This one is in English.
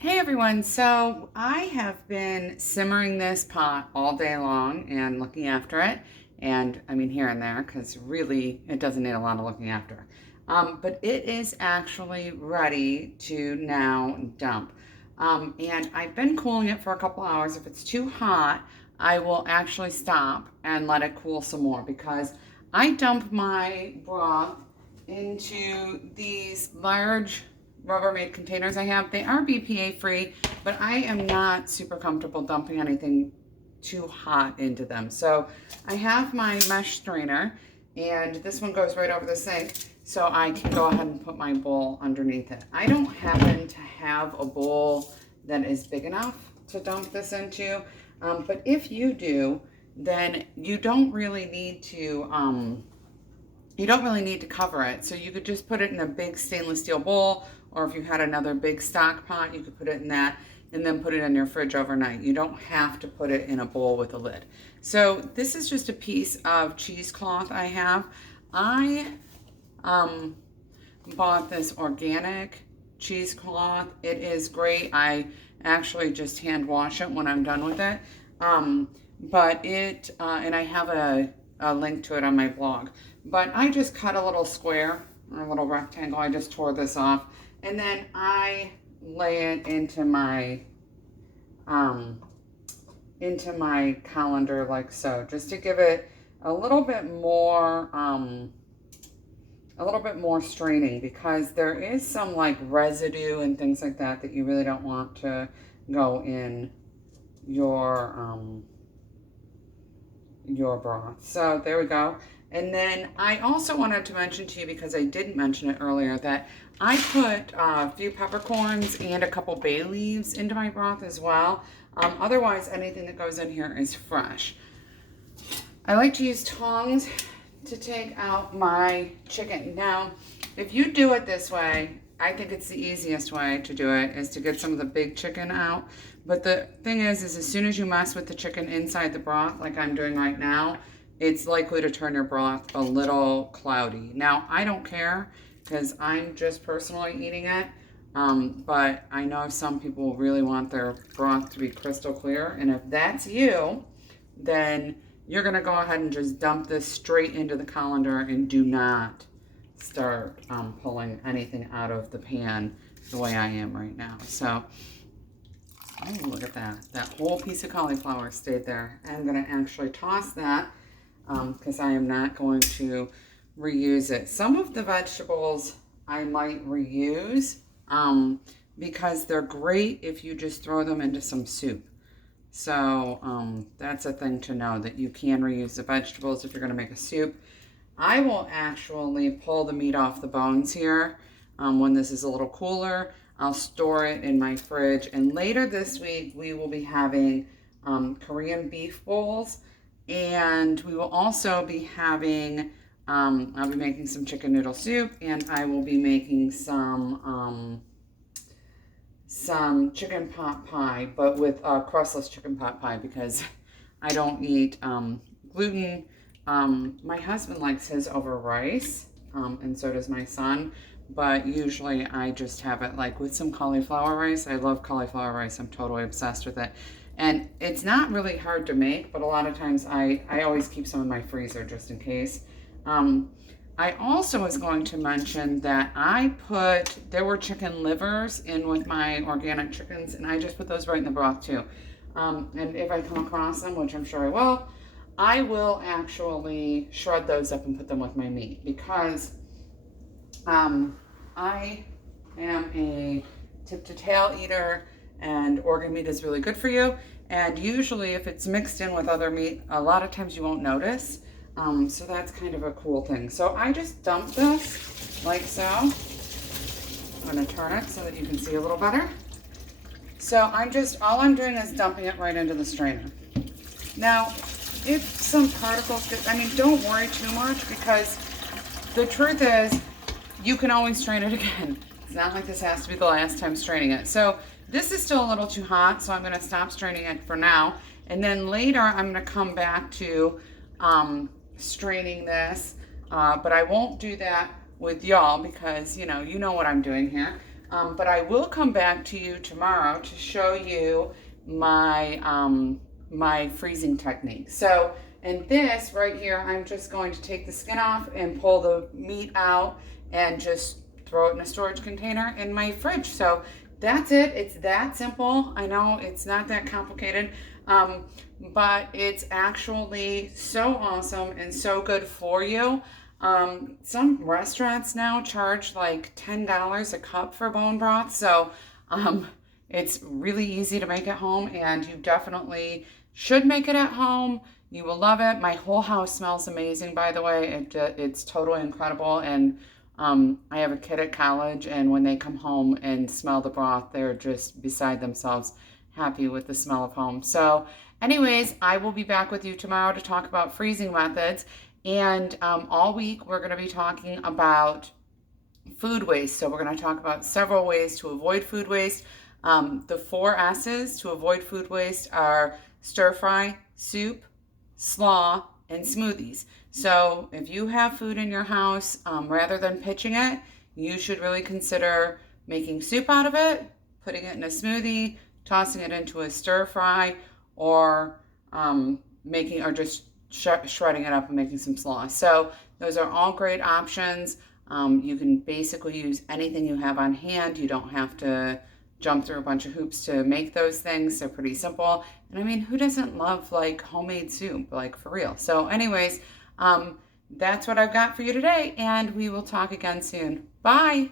Hey everyone, so I have been simmering this pot all day long and looking after it, and I mean here and there because really it doesn't need a lot of looking after. But it is actually ready to now dump. And I've been cooling it for a couple hours. If it's too hot, I will actually stop and let it cool some more because I dump my broth into these large Rubbermaid containers I have. They are BPA free, but I am not super comfortable dumping anything too hot into them. So I have my mesh strainer, and this one goes right over the sink, so I can go ahead and put my bowl underneath it. I don't happen to have a bowl that is big enough to dump this into, but if you do, then you don't really need to cover it. So you could just put it in a big stainless steel bowl, or if you had another big stock pot, you could put it in that and then put it in your fridge overnight. You don't have to put it in a bowl with a lid. So this is just a piece of cheesecloth I have. I bought this organic cheesecloth. It is great. I actually just hand wash it when I'm done with it. And I have a link to it on my blog. But I just cut a little square or a little rectangle. I just tore this off, and then I lay it into my colander like so, just to give it a little bit more straining, because there is some like residue and things like that that you really don't want to go in your broth. So there we go. And then I also wanted to mention to you, because I didn't mention it earlier, that I put a few peppercorns and a couple bay leaves into my broth as well. Otherwise, anything that goes in here is fresh. I like to use tongs to take out my chicken. Now, if you do it this way, I think it's the easiest way to do it, is to get some of the big chicken out. But the thing is as soon as you mess with the chicken inside the broth, like I'm doing right now, it's likely to turn your broth a little cloudy. Now, I don't care because I'm just personally eating it, but I know some people really want their broth to be crystal clear, and if that's you, then you're gonna go ahead and just dump this straight into the colander and do not start pulling anything out of the pan the way I am right now. So, oh, look at that. That whole piece of cauliflower stayed there. I'm gonna actually toss that because I am not going to reuse it. Some of the vegetables I might reuse because they're great if you just throw them into some soup. So that's a thing to know, that you can reuse the vegetables if you're going to make a soup. I will actually pull the meat off the bones here when this is a little cooler. I'll store it in my fridge, and later this week we will be having Korean beef bowls, and we will also be having I'll be making some chicken noodle soup, and I will be making some chicken pot pie, but with crustless chicken pot pie, because I don't eat gluten. My husband likes his over rice, and so does my son, but usually I just have it like with some cauliflower rice. I love cauliflower rice. I'm totally obsessed with it. And it's not really hard to make, but a lot of times I always keep some in my freezer just in case. I also was going to mention that there were chicken livers in with my organic chickens, and I just put those right in the broth too. And if I come across them, which I'm sure I will actually shred those up and put them with my meat, because I am a tip to tail eater, and organ meat is really good for you. And usually if it's mixed in with other meat, a lot of times you won't notice. So that's kind of a cool thing. So I just dump this like so. I'm going to turn it so that you can see a little better. So all I'm doing is dumping it right into the strainer. Now, if some particles don't worry too much, because the truth is you can always strain it again. It's not like this has to be the last time straining it. So this is still a little too hot, so I'm going to stop straining it for now. And then later I'm going to come back to straining this, but I won't do that with y'all, because you know what I'm doing here. But I will come back to you tomorrow to show you my my freezing technique. So in this right here, I'm just going to take the skin off and pull the meat out and just throw it in a storage container in my fridge. So that's it. It's that simple. I know it's not that complicated, but it's actually so awesome and so good for you. Some restaurants now charge like $10 a cup for bone broth. So it's really easy to make at home, and you definitely should make it at home. You will love it. My whole house smells amazing, by the way. It's totally incredible. And I have a kid at college, and when they come home and smell the broth, they're just beside themselves, happy with the smell of home. So anyways, I will be back with you tomorrow to talk about freezing methods. And all week, we're going to be talking about food waste. So we're going to talk about several ways to avoid food waste. The 4 S's to avoid food waste are stir fry, soup, slaw, and smoothies. So if you have food in your house, rather than pitching it, you should really consider making soup out of it, putting it in a smoothie, tossing it into a stir fry, or just shredding it up and making some slaw. So those are all great options. You can basically use anything you have on hand. You don't have to jump through a bunch of hoops to make those things. They're pretty simple. And I mean, who doesn't love like homemade soup, like for real? So anyways, that's what I've got for you today, and we will talk again soon. Bye.